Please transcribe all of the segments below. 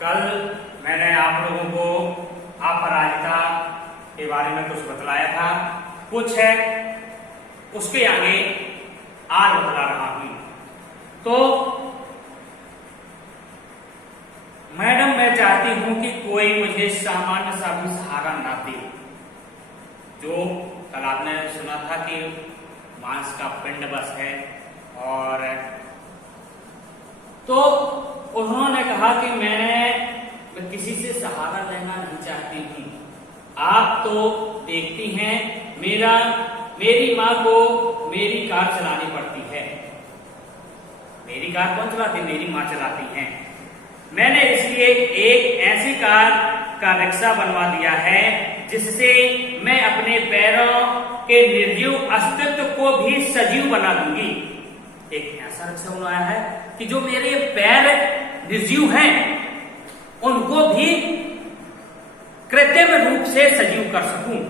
कल मैंने आप लोगों को अपराजिता के बारे में कुछ बतलाया था, कुछ है उसके आगे आज बतला रहा हूं। तो मैडम, मैं चाहती हूं कि कोई मुझे सामान्य सा भी सहारा ना दे। जो कल आपने सुना था कि मांस का पिंड बस है, और तो उन्होंने कहा कि मैं किसी से सहारा लेना नहीं चाहती हूं। आप तो देखती हैं, मेरी माँ को मेरी कार चलानी पड़ती है। मेरी कार कौन चलाती है? मेरी माँ चलाती हैं। मैंने इसलिए एक ऐसी कार का रिक्शा बनवा दिया है जिससे मैं अपने पैरों के निर्जीव अस्तित्व को भी सजीव बना दूंगी। एक ऐसा रिक्शा बनाया है कि जो मेरे पैर निर्जीव हैं उनको भी कृत्रिम रूप से सजीव कर सकूं।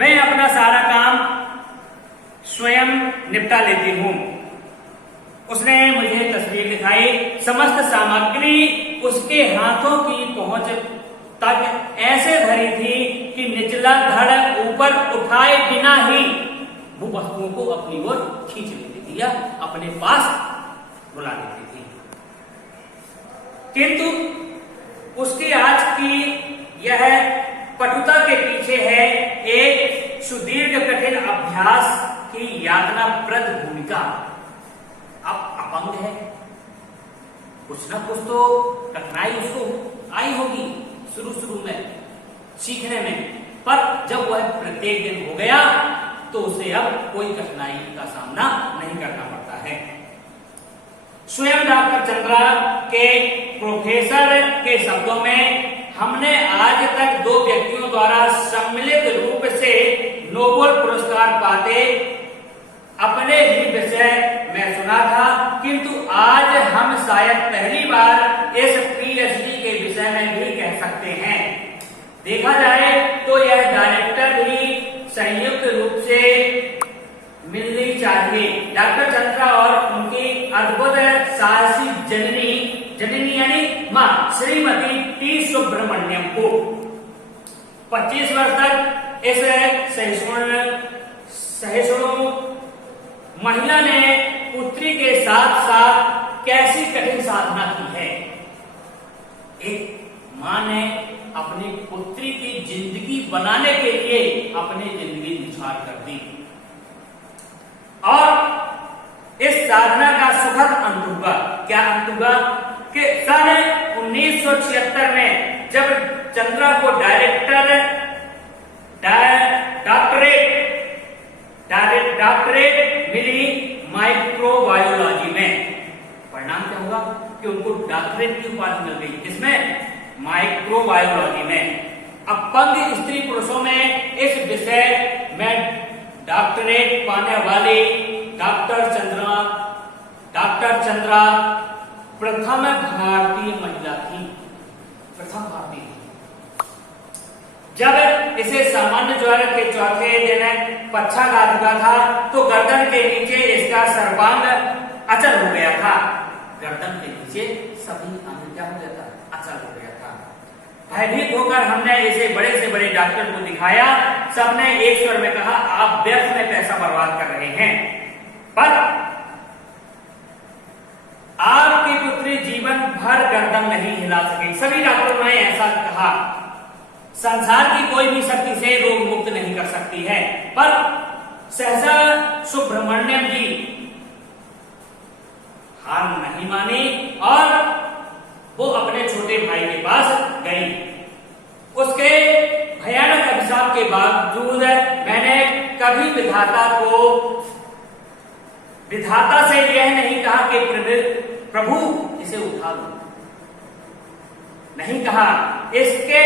मैं अपना सारा काम स्वयं निपटा लेती हूं। उसने मुझे तस्वीर दिखाई, समस्त सामग्री उसके हाथों की पहुंच तक ऐसे भरी थी कि निचला धड़ ऊपर उठाए बिना ही वो वस्तुओं को अपनी ओर खींच लेती थी या अपने पास बुला लेती थी। किंतु उसकी आज की यह पटुता के पीछे है एक सुदीर्घ कठिन अभ्यास की यातनाप्रद भूमिका। अब अपंग है, कुछ ना कुछ तो कठिनाई उसको आई होगी शुरू में सीखने में, पर जब वह प्रत्येक दिन हो गया तो उसे अब कोई कठिनाई का सामना नहीं करना पड़ता है। स्वयं डॉक्टर चंद्रा के प्रोफेसर के शब्दों में, हमने आज तक 2 व्यक्तियों द्वारा सम्मिलित रूप से नोबेल पुरस्कार पाते अपने ही विषय में सुना था, किंतु आज हम शायद पहली बार इस पीएचडी के विषय में भी कह सकते हैं। देखा जाए तो यह डायरेक्टर भी संयुक्त रूप से मिलनी चाहिए। डॉक्टर चंद्रा और उनकी अद्भुत साहसी जननी यानी मां श्रीमती टी सुब्रमण्यम को 25 वर्ष तक इस सहिष्णु महिला ने पुत्री के साथ साथ कैसी कठिन साधना की है। एक मां ने अपनी पुत्री की जिंदगी बनाने के लिए अपनी जिंदगी निछावर कर दी, और इस साधना का सुखद अंत हुआ। क्या अंत हुआ कि सन 1976 में जब चंद्रा को डॉक्टरेट मिली माइक्रोबायोलॉजी में, परिणाम क्या हुआ कि उनको डॉक्टरेट की उपाधि मिल गई। किसमें? माइक्रोबायोलॉजी में। अपंग स्त्री पुरुषों में इस विषय में डॉक्टरेट पाने वाली डॉक्टर चंद्रा प्रथम भारतीय महिला थी। प्रथम भारतीय थी। जब इसे सामान्य ज्वर के चौथे दिन पक्षाघात हुआ था तो गर्दन के नीचे इसका सर्वांग अचल हो गया था। गर्दन के नीचे सभी अंग क्या हो गया था? अचल हो गया था। भयभीत होकर हमने इसे बड़े से बड़े डॉक्टर को दिखाया। सबने एक स्वर में कहा, आप व्यर्थ में पैसा बर्बाद कर रहे हैं। पर आपकी पुत्री जीवन भर गर्दन नहीं हिला सकेगी। सभी डॉक्टरों ने ऐसा कहा। संसार की कोई भी शक्ति से रोग मुक्त नहीं कर सकती है। पर सहसा सुब्रमण्यम जी हार नहीं मानी और वो अपने छोटे भाई के पास गई। उसके भयानक अभिशाप के बावजूद मैंने कभी विधाता से यह नहीं कहा कि प्रभु इसे उठा लो, नहीं कहा। इसके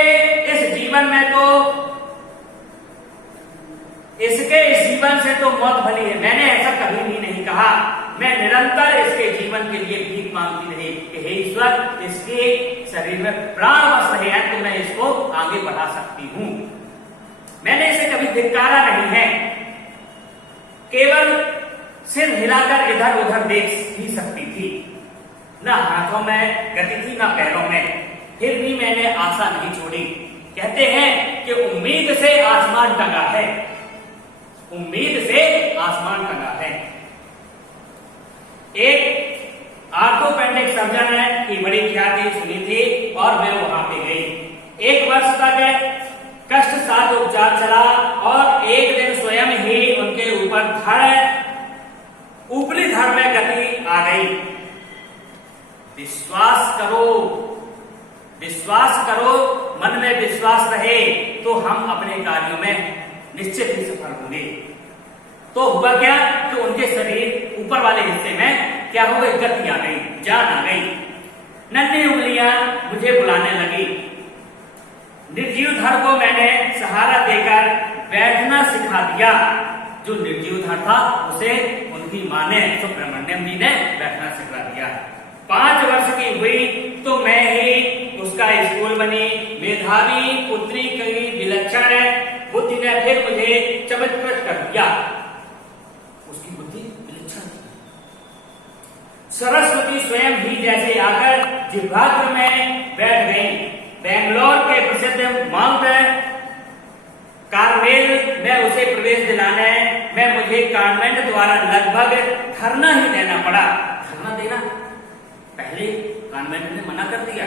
जीवन से तो मौत भली है, मैंने ऐसा कभी भी नहीं कहा। मैं निरंतर इसके जीवन के लिए भीख मांगती रही कि हे ईश्वर, इसके शरीर में प्राण बस रहे हैं तो मैं इसको आगे बढ़ा सकती हूं। मैंने इसे कभी धिक्कारा नहीं है, केवल सिर हिलाकर इधर उधर देख ही सकती थी। ना हाथों में गति थी ना पैरों में, फिर भी मैंने आशा नहीं छोड़ी। कहते हैं कि उम्मीद से आसमान टंगा है, उम्मीद से आसमान टंगा है। एक आर्थोपेडिक सर्जन की बड़ी ख्याति सुनी थी और मैं वहां पे गई। 1 वर्ष तक कष्ट साथ उपचार चला और एक दिन स्वयं ही उनके ऊपर ऊपरी धड़ में गति आ गई। विश्वास करो, विश्वास करो, मन में विश्वास रहे तो हम अपने कार्यों में निश्चित ही सफल होंगे। तो हुआ क्या कि उनके शरीर ऊपर वाले हिस्से में क्या हो गई, गति आ गई, जान आ गई। नन्ही उंगलियां मुझे बुलाने लगी। निर्जीव धड़ को मैंने सहारा देकर बैठना सिखा दिया। जो निर्जीव धड़ था उसे उनकी मां ने, सुब्रमण्यम जी ने बैठना सिखा दिया। 5 वर्ष की हुई तो मैं ही उसका स्कूल बनी। मेधावी पुत्री की विलक्षण बुद्धि ने फिर मुझे चमत्कृत कर दिया। उसकी बुद्धि विलक्षण थी। सरस्वती स्वयं ही जैसे आकर जिह्वाग्र में बैठ गई। बेंगलोर के प्रसिद्ध माउंट कार्मेल में उसे प्रवेश दिलाने में मुझे कॉन्वेंट द्वारा लगभग धरना ही देना पड़ा। धरना देना, पहले कॉन्वेंट ने मना कर दिया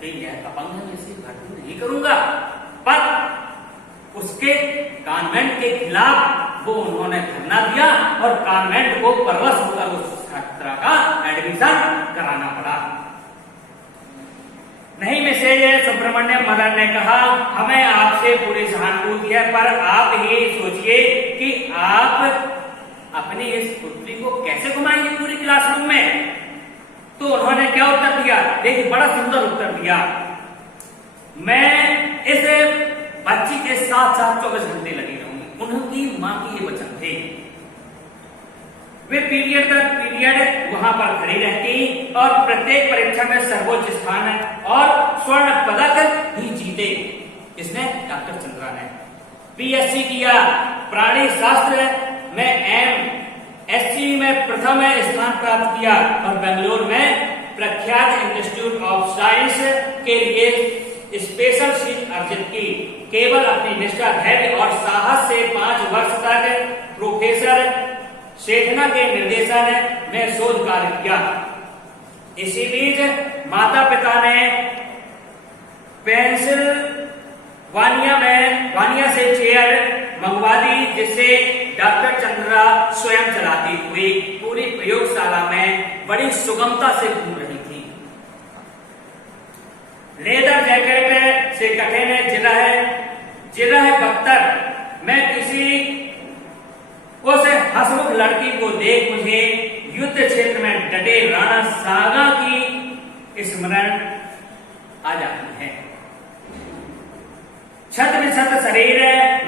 कि यह अपंग है, इसे भर्ती नहीं करूंगा, पर उसके कॉन्वेंट के खिलाफ वो उन्होंने धरना दिया और कॉन्वेंट को परवश होकर उस छात्रा का एडमिशन कराना पड़ा। नहीं मिसेज सुब्रमण्यम मदन ने कहा, हमें आपसे पूरी सहानुभूति है, पर आप ही सोचिए कि आप अपनी इस पुत्री को कैसे घुमाएंगे पूरी क्लासरूम में। तो उन्होंने क्या उत्तर दिया, देखिए बड़ा सुंदर उत्तर दिया। मैं इस बच्ची के साथ 24 घंटे लगी रहूंगी। उनकी मां की ये वचन थे। वे पीरियड दर पीरियड वहां पर खड़ी रहती और प्रत्येक परीक्षा में सर्वोच्च स्थान और स्वर्ण पदक भी जीते। इसने डॉक्टर चंद्रा ने बीएससी किया, प्राणी शास्त्र में एमएससी में प्रथम स्थान प्राप्त किया और बेंगलोर में प्रख्यात इंस्टीट्यूट ऑफ साइंस के लिए स्पेशल सीट अर्जित की। केवल अपनी निष्ठा, धैर्य और साहस से 5 वर्ष तक प्रोफेसर शेखना के निर्देशन में शोध कार्य किया। इसी बीच माता पिता ने वानिया से चेयर मंगवा दी, जिसे डॉक्टर चंद्रा स्वयं चलाती हुई पूरी प्रयोगशाला में बड़ी सुगमता से घूम रही थी। लेदर जैकेट से कठिन जिरह बख्तर में किसी उस हंसमुख लड़की को देख मुझे युद्ध क्षेत्र में डटे राणा सागा की स्मरण आ जाती है। छत विछत शरीर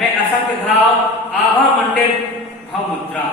में असंख्य घाव, आभा मंडित भाव मुद्रा।